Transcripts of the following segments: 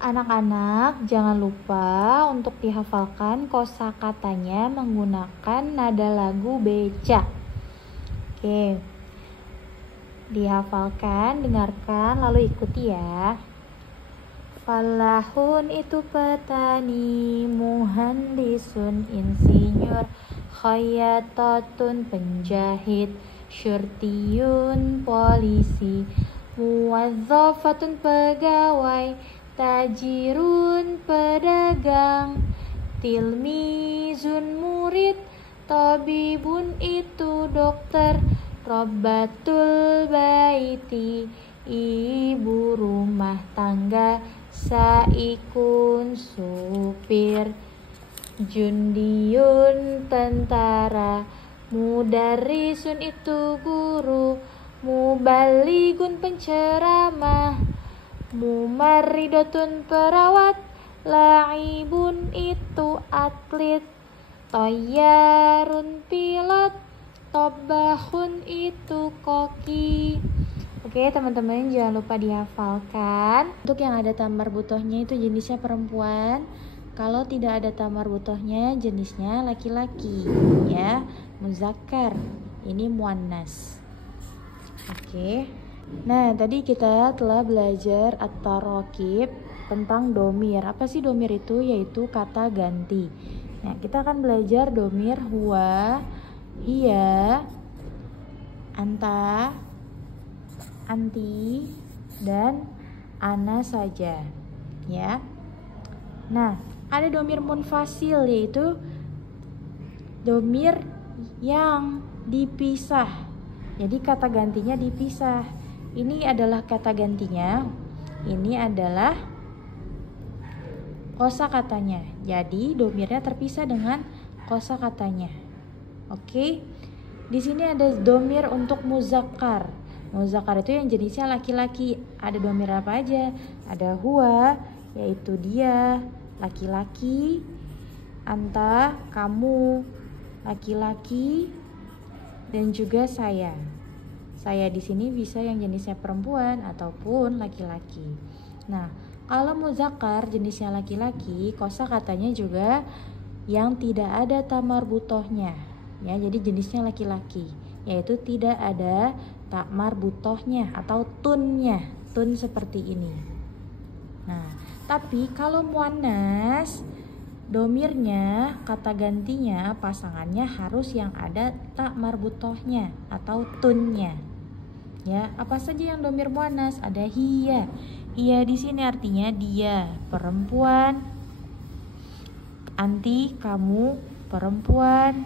Anak-anak, jangan lupa untuk dihafalkan kosakatanya menggunakan nada lagu beca. Oke, dihafalkan, dengarkan, lalu ikuti ya. Falahun itu petani, muhandisun insinyur, khayatatun penjahit, syurtiyun polisi, muwazzafatun pegawai, tajirun pedagang, tilmizun murid, tabibun itu dokter, robbatul baiti ibu rumah tangga, saikun supir, jundiyun tentara, mudarrisun itu guru, mubaligun penceramah, mumarridatun perawat, laibun itu atlet, toyarun pilot, tobahun itu koki. Oke teman-teman, jangan lupa dihafalkan. Untuk yang ada tamar butohnya itu jenisnya perempuan. Kalau tidak ada tamar butohnya jenisnya laki-laki ya. Muzakkar, ini muannas. Oke. Nah, tadi kita telah belajar at-tarakib tentang domir. Apa sih domir itu? Yaitu kata ganti. Nah, kita akan belajar domir huwa, hiya, anta, anti, dan ana saja ya. Nah, ada domir munfasil, yaitu domir yang dipisah. Jadi kata gantinya dipisah. Ini adalah kata gantinya, ini adalah kosakatanya. Jadi domirnya terpisah dengan kosakatanya. Oke. Di sini ada domir untuk muzakkar. Muzakkar itu yang jenisnya laki-laki. Ada domir apa aja? Ada huwa, yaitu dia, laki-laki. Anta, kamu, laki-laki. Dan juga saya. Saya di sini bisa yang jenisnya perempuan ataupun laki-laki. Nah, kalau muzakkar jenisnya laki-laki, kosakatanya juga yang tidak ada tamar butohnya. Ya, jadi jenisnya laki-laki, yaitu tidak ada takmar butohnya atau tunnya, tun seperti ini. Nah, tapi kalau muannas, domirnya, kata gantinya, pasangannya harus yang ada takmar butohnya atau tunnya. Ya, apa saja yang domir muannas? Ada hiya. Hiya di sini artinya dia, perempuan. Anti, kamu, perempuan.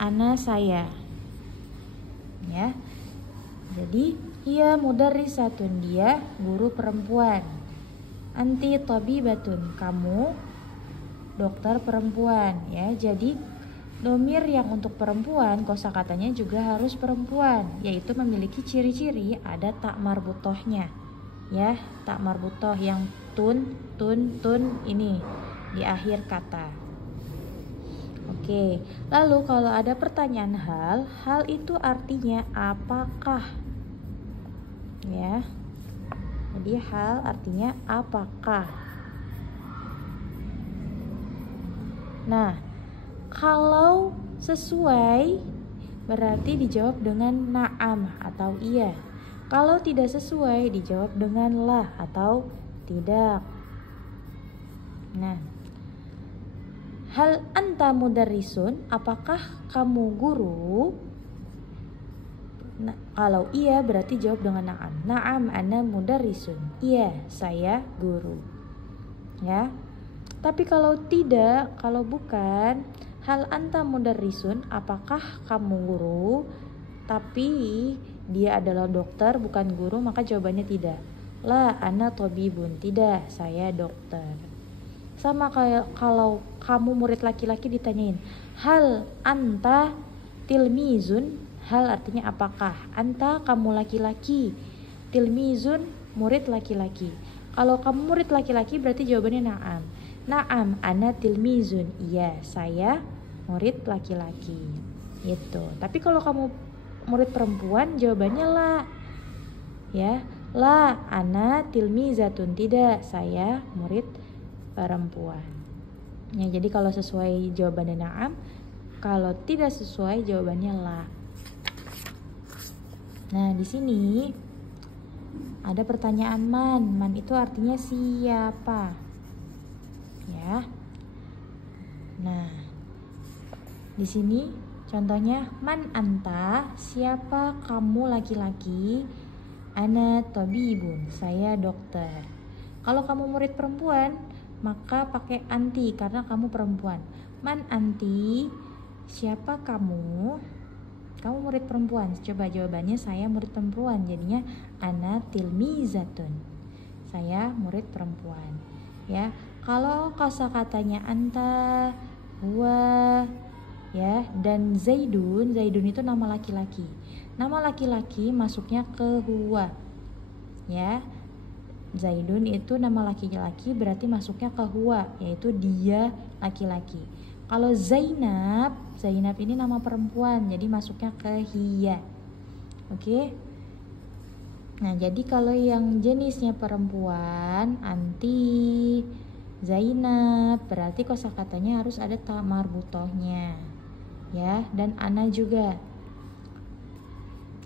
Ana, saya. Ya. Jadi, hiya mudarrisatun, dia guru perempuan. Anti tabibatun, kamu dokter perempuan ya. Jadi domir yang untuk perempuan kosakatanya juga harus perempuan, yaitu memiliki ciri-ciri ada tak marbutohnya ya. Tak marbutoh yang tun ini di akhir kata. Oke, lalu kalau ada pertanyaan hal itu artinya apakah ya. Jadi hal artinya apakah. Nah, kalau sesuai berarti dijawab dengan na'am atau iya. Kalau tidak sesuai dijawab dengan lah atau tidak. Nah, hal anta mudarrisun, apakah kamu guru? Nah, kalau iya berarti jawab dengan na'am. Na'am ana mudarrisun. Iya, saya guru. Ya. Tapi kalau tidak, kalau bukan, hal anta mudarrisun, apakah kamu guru? Tapi dia adalah dokter bukan guru, maka jawabannya tidak. La ana tabibun, tidak, saya dokter. Sama kayak kalau kamu murid laki-laki ditanyain, hal anta tilmizun, hal artinya apakah, anta kamu laki-laki, tilmizun murid laki-laki. Kalau kamu murid laki-laki berarti jawabannya na'am. Na'am ana tilmizun, iya saya murid laki-laki. Itu. Tapi kalau kamu murid perempuan jawabannya la. Ya, La, ana tilmizatun. Tidak, saya murid perempuan. Ya, jadi kalau sesuai jawabannya na'am, kalau tidak sesuai jawabannya la. Nah, di sini ada pertanyaan man. Man itu artinya siapa? Ya. Nah, di sini contohnya man anta, siapa kamu laki-laki? Ana tabibun, saya dokter. Kalau kamu murid perempuan, maka pakai anti karena kamu perempuan. Man anti, siapa kamu? Kamu murid perempuan. Coba jawabannya saya murid perempuan. Jadinya ana tilmizatun. Saya murid perempuan. Ya, kalau kosakatanya anta, huwa, ya, dan Zaidun itu nama laki-laki. Nama laki-laki masuknya ke huwa. Ya. Zaidun itu nama laki-laki berarti masuknya ke huwa, yaitu dia laki-laki. Kalau Zainab ini nama perempuan, jadi masuknya ke hiya. Oke? Nah, jadi kalau yang jenisnya perempuan, anti, Zainab, berarti kosakatanya harus ada ta marbutohnya. Ya, dan ana juga.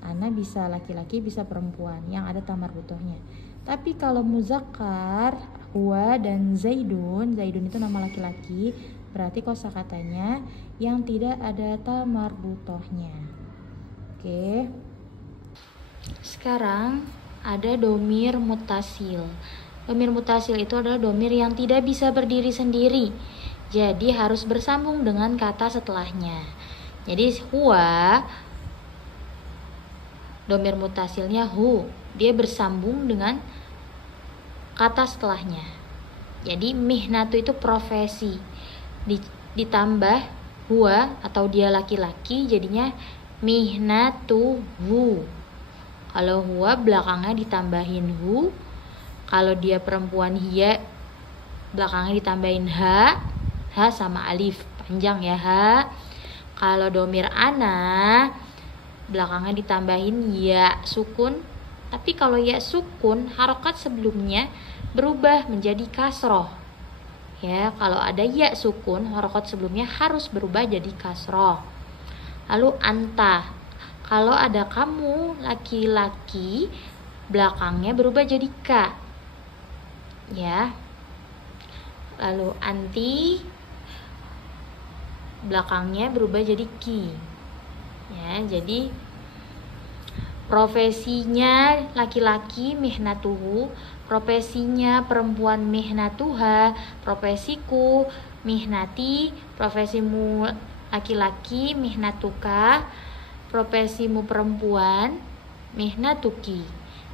Ana bisa laki-laki, bisa perempuan yang ada ta marbutohnya. Tapi kalau muzakkar, huwa dan Zaidun itu nama laki-laki, berarti kosakatanya yang tidak ada ta marbutohnya. Oke. Sekarang ada domir mutasil. Domir mutasil itu adalah domir yang tidak bisa berdiri sendiri, jadi harus bersambung dengan kata setelahnya. Jadi huwa, domir mutasilnya hu, dia bersambung dengan kata setelahnya. Jadi mihnatu itu profesi, ditambah huwa atau dia laki-laki, jadinya mihnatuhu. Kalau huwa belakangnya ditambahin hu, kalau dia perempuan hiya belakangnya ditambahin ha sama alif panjang ya, ha. Kalau domir ana belakangnya ditambahin ya sukun, tapi kalau ya sukun harokat sebelumnya berubah menjadi kasroh. Ya, kalau ada ya sukun harokat sebelumnya harus berubah jadi kasroh. Lalu anta, kalau ada kamu laki-laki belakangnya berubah jadi ka. Ya. Lalu anti belakangnya berubah jadi ki. Ya, jadi profesinya laki-laki mihnatuhu, profesinya perempuan mihnatuha, profesiku mihnati, profesimu laki-laki mihnatuka, profesimu perempuan mihnatuki.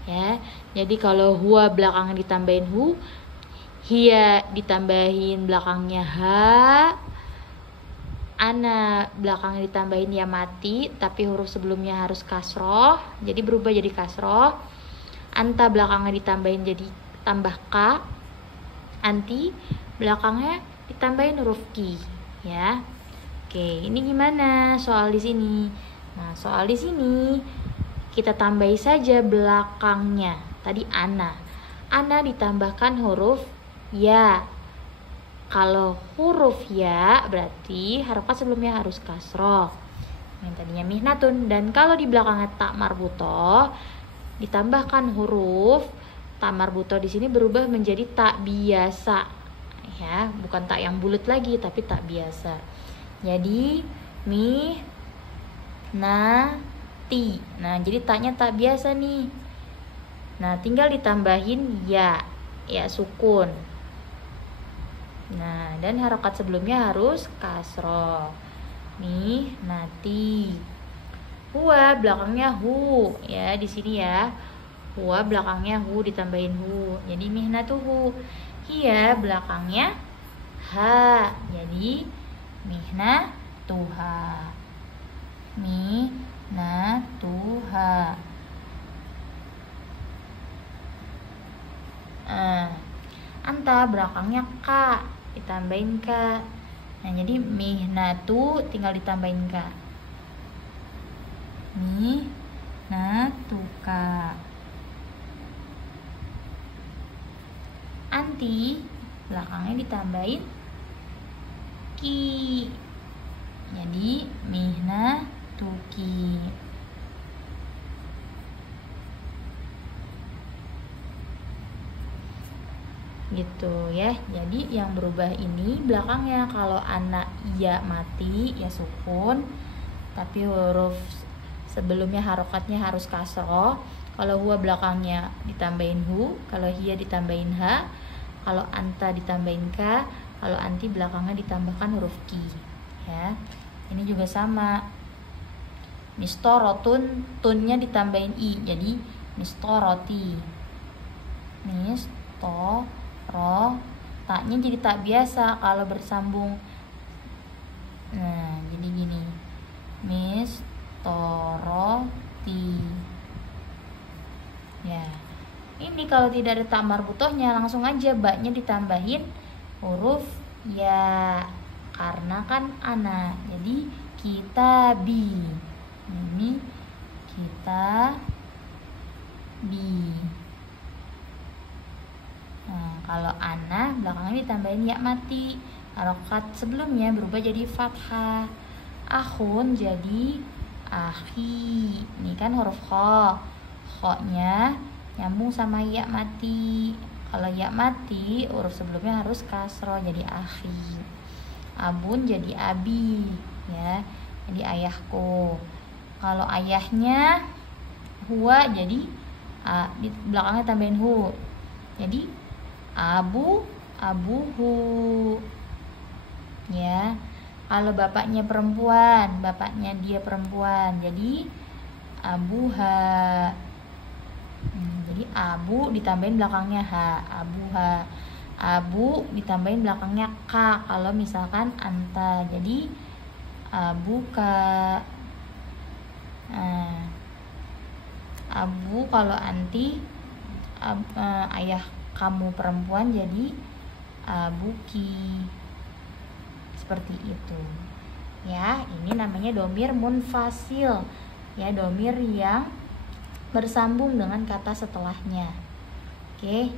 Ya, jadi kalau huwa belakangnya ditambahin hu, hiya ditambahin belakangnya ha, ana belakangnya ditambahin ya mati, tapi huruf sebelumnya harus kasroh, jadi berubah jadi kasroh. Anta belakangnya ditambahin jadi tambah ka, anti belakangnya ditambahin huruf ki. Ya, oke, ini gimana soal di sini? Nah, soal di sini kita tambahi saja belakangnya. Tadi ana ditambahkan huruf ya. Kalau huruf ya berarti harokat sebelumnya harus kasroh, yang tadinya mihnatun. Dan kalau di belakangnya tak marbutoh ditambahkan huruf, tak marbutoh di sini berubah menjadi tak biasa. Ya, bukan tak yang bulat lagi tapi tak biasa. Jadi ti. Nah, jadi taknya tak biasa nih. Nah, tinggal ditambahin ya sukun. Nah, dan harokat sebelumnya harus kasroh. Nati. Huwa belakangnya hu, ya di sini ya. Huwa belakangnya hu ditambahin hu. Jadi mihnatuhu. Hiya belakangnya ha. Jadi mihnatuha. Mihnatuha. Anta belakangnya ka, ditambahin ka. Nah, jadi mihnatu tinggal ditambahin ka. Mihnatuka. anti belakangnya ditambahin ki, jadi mihna tuki. Gitu ya. Jadi yang berubah ini belakangnya, kalau anak ya mati ya sukun, tapi huruf sebelumnya harokatnya harus kasroh. Kalau huwa belakangnya ditambahin hu, kalau hiya ditambahin ha, kalau anta ditambahin ka, kalau anti belakangnya ditambahkan huruf ki ya. Ini juga sama, mistorotun, tunnya ditambahin i, jadi mistoroti. Taknya jadi tak biasa kalau bersambung. Nah, jadi gini, mistoroti ya. Ini kalau tidak ada tak marbutohnya, langsung aja baknya ditambahin huruf ya, karena kan anak, jadi kitabi. Ini kitabi. Nah, kalau ana belakangnya ditambahin ya mati, harokat sebelumnya berubah jadi fathah. Akhun jadi akhi. Ini kan huruf kho, kho-nya nyambung sama ya mati. Kalau ya mati huruf sebelumnya harus kasroh, jadi akhi. Abun jadi abi ya, jadi ayahku. Kalau ayahnya huwa, jadi di belakangnya tambahin hu, jadi abuhu ya. Kalau bapaknya perempuan, bapaknya dia perempuan, jadi abuha. Jadi abu ditambahin belakangnya ha, abuha. Abu ditambahin belakangnya ka kalau misalkan anta, jadi abuka. Abu kalau anti, ayah kamu perempuan, jadi abuki. Seperti itu ya. Ini namanya domir munfasil ya, domir yang bersambung dengan kata setelahnya. Oke.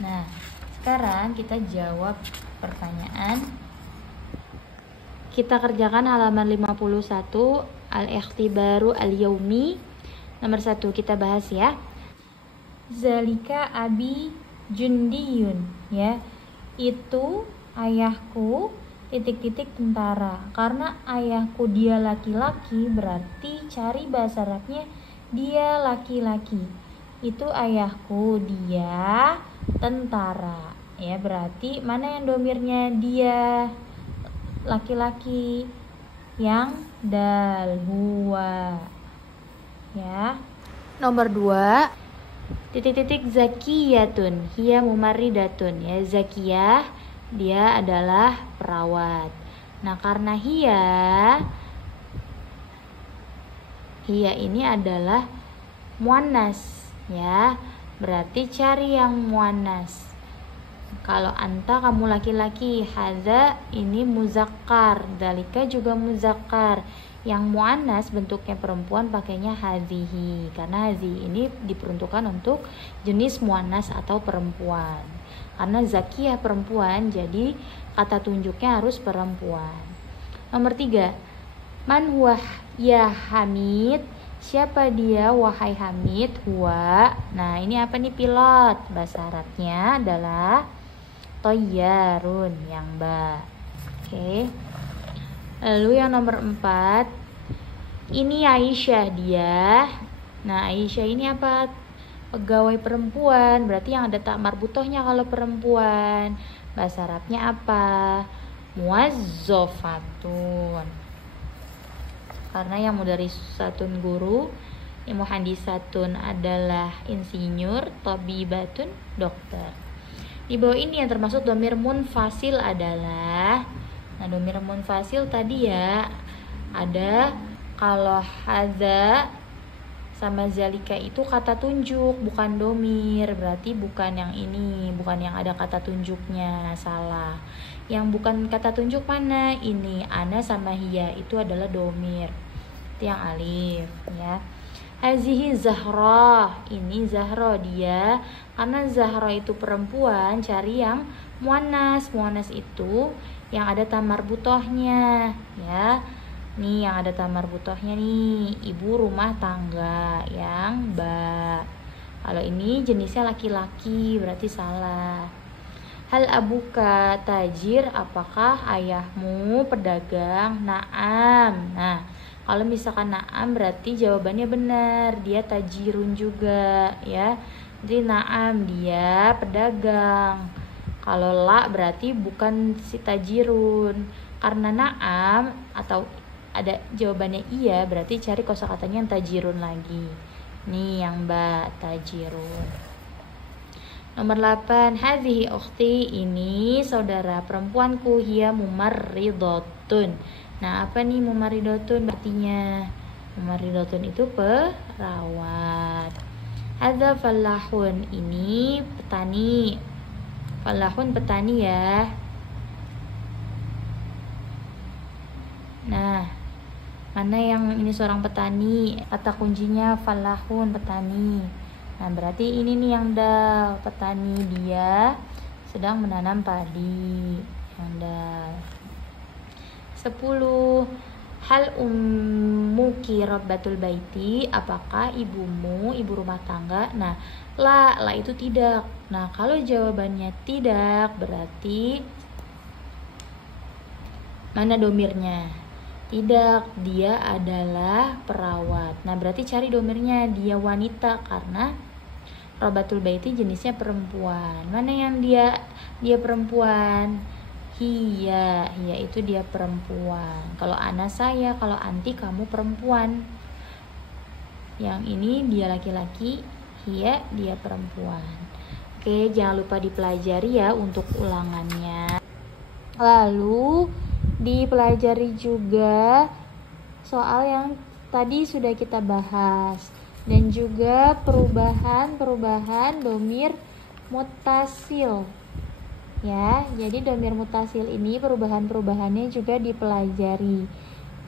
Nah, sekarang kita jawab pertanyaan. Kita kerjakan halaman 51, al-ikhtibaru al-yaumi. Nomor 1 kita bahas ya. Zalika abi jundiyun ya. Itu ayahku titik-titik tentara. Karena ayahku dia laki-laki, berarti cari bahasa Arabnya dia laki-laki. Itu ayahku dia tentara ya, berarti mana yang domirnya dia laki-laki? Yang dal, huwa ya. Nomor 2, titik-titik zakiyatun hiya mumaridatun ya. Zakiyah dia adalah perawat. Nah, karena hiya ini adalah muannas ya, berarti cari yang muannas. Kalau anta kamu laki-laki, hadza ini muzakkar, dalika juga muzakkar. Yang muannas bentuknya perempuan pakainya hadhihi, karena hadhihi ini diperuntukkan untuk jenis muannas atau perempuan. Karena zakiyah perempuan, jadi kata tunjuknya harus perempuan. Nomor 3, man huwa ya Hamid, siapa dia wahai Hamid? Huwa. Nah, ini apa nih pilot? Bahasa Arabnya adalah toyarun, yang ba. Oke. Lalu yang nomor 4, ini Aisyah dia. Nah, Aisyah ini apa? Pegawai perempuan, berarti yang ada tak marbutohnya kalau perempuan. Bahasa Arabnya apa? Muwazzofatun. Karena yang mudarisatun guru, yang muhandisatun adalah insinyur, tabibatun dokter. Di bawah ini yang termasuk domir munfasil adalah, nah domir munfasil tadi ya, ada kalau hadza sama zalika itu kata tunjuk, bukan domir, berarti bukan yang ini, bukan yang ada kata tunjuknya, salah. Yang bukan kata tunjuk mana? Ini ana sama hiya, itu adalah domir, itu yang alif ya. Hazihi Zahra, ini Zahra dia. Karena Zahra itu perempuan, cari yang muannas. Muannas itu yang ada tamar butohnya, ya. Nih yang ada tamar butohnya nih, ibu rumah tangga yang ba. Kalau ini jenisnya laki-laki, berarti salah. Hal abuka tajir, apakah ayahmu pedagang? Naam. Nah, kalau misalkan naam berarti jawabannya benar, dia tajirun juga, ya. Jadi naam, dia pedagang. Kalau la berarti bukan si tajirun. Karena naam atau ada jawabannya iya, berarti cari kosakatanya yang tajirun lagi. Nih yang ba, tajirun. Nomor 8, hadhihi ukhti, ini saudara perempuanku, hiya mumarridotun. Nah, apa nih mumarridotun artinya? Mumarridotun itu perawat. Hadza fallahun, ini petani. Fallahun petani ya. Nah, mana yang ini seorang petani? Kata kuncinya fallahun, petani. Nah, berarti ini nih yang dal, petani, dia sedang menanam padi. Yang dal. 10. Hal ummuki rabbatul baiti, apakah ibumu ibu rumah tangga? Nah, la itu tidak. Nah, kalau jawabannya tidak, berarti mana domirnya? Tidak, dia adalah perawat. Nah, berarti cari domirnya, dia wanita karena Robatul baiti jenisnya perempuan. Mana yang dia perempuan? Hiya itu dia perempuan. Kalau ana saya, kalau anti kamu perempuan. Yang ini dia laki-laki, hiya dia perempuan. Oke, jangan lupa dipelajari ya untuk ulangannya. Lalu dipelajari juga soal yang tadi sudah kita bahas, dan juga perubahan domir mutasil, ya. Jadi domir mutasil ini perubahannya juga dipelajari.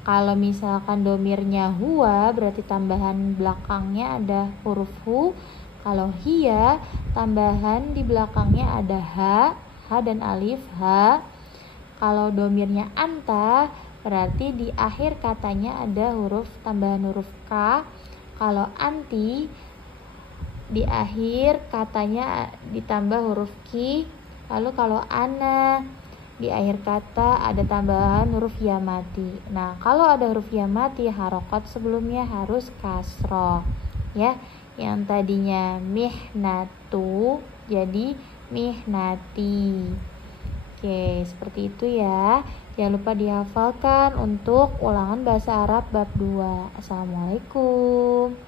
Kalau misalkan domirnya huwa, berarti tambahan belakangnya ada huruf hu. Kalau hiya, tambahan di belakangnya ada ha dan alif ha. Kalau domirnya anta, berarti di akhir katanya ada tambahan huruf k. Kalau anti, di akhir katanya ditambah huruf ki. Lalu kalau ana, di akhir kata ada tambahan huruf ya mati. Nah, kalau ada huruf ya mati, harokat sebelumnya harus kasroh, ya. Yang tadinya mihnatu jadi mihnati. Oke, seperti itu ya. Jangan lupa dihafalkan untuk ulangan bahasa Arab bab 2. Assalamualaikum.